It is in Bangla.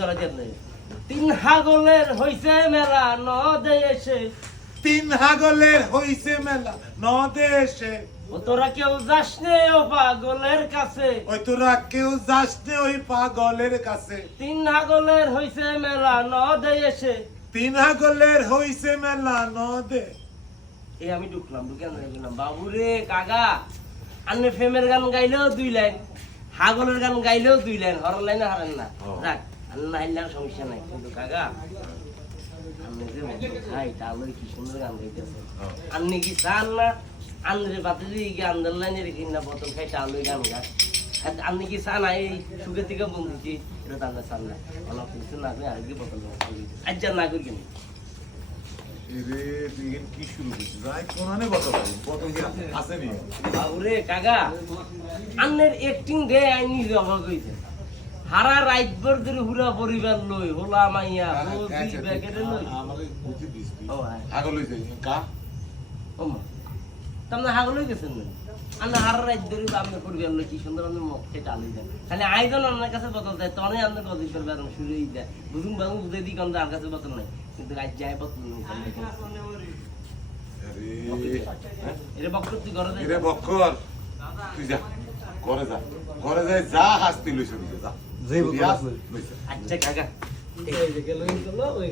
ধরা দিয়ে তিন হাগলের হইছে মেলা নদে এসে তিন হাগলের হইছে মেলা নদে এসে ও তোরা কেউ যাস নে ও পাগলের কাছে ওই তোরা কেউ যাস নে ওই পাগলের কাছে তিন হাগলের হইছে মেলা নদে এসে তিন হাগলের হইছে মেলা নদে এই আমি ঢুকলাম ঢুকে গেলাম বাবুরে কাকা আন্নে ফেমের গান গাইলেও 2 লাইন হাগলের গান গাইলেও 2 লাইন হর লাইনে হারেন না রাখ আন্না হাইলার সমস্যা নাই কিন্তু কাকা আন্নে যে ভাই তাহলে কি সুন্দর গান গাইতেছে আন্নে কি চান না আন্দ্রে বাতিলি কি আন্দার লাইনে রেখে না বোতল খাই তাহলে গান গা আন্নে কি চান এই সুখে থেকে বন্ধুছি এটা তাহলে চান না অনেক কিছু না করে আরেকটি বোতল আজ না করি কেন এরে তুই কি শুরু করছিস ভাই কোনানে বোতল কি আছে নি বাবুরে কাকা আন্নের অ্যাক্টিং দে আই নিজে অবাক হইছে হারা রাত ভর ধরে হুরা পরিবার লই হোলা মাইয়া বৌদি ব্যাকেটে লই আমারে বুঝি দিছি ও ভাই হাগল হইছে কা ও মা তোমরা হাগল হই গেছেন না আন্না হারা রাত ধরে আপনি পরিবার লই কি সুন্দর আপনি মক্কে চালু দেন খালি আইজন আপনার কাছে বদল দেয় তনে আপনি কদিন করবে আর শুরু হই যায় বুঝুন বাবু বুঝাই দি কোন আর কাছে বদল নাই কিন্তু রাত যায় বদল নেই এরে বক্কর তুই ঘরে এরে বক্কর তুই যা ঘরে যাই যা হাসতি লইছ যা যেই বক্কর আচ্ছা কাকা এই যে গেল ওই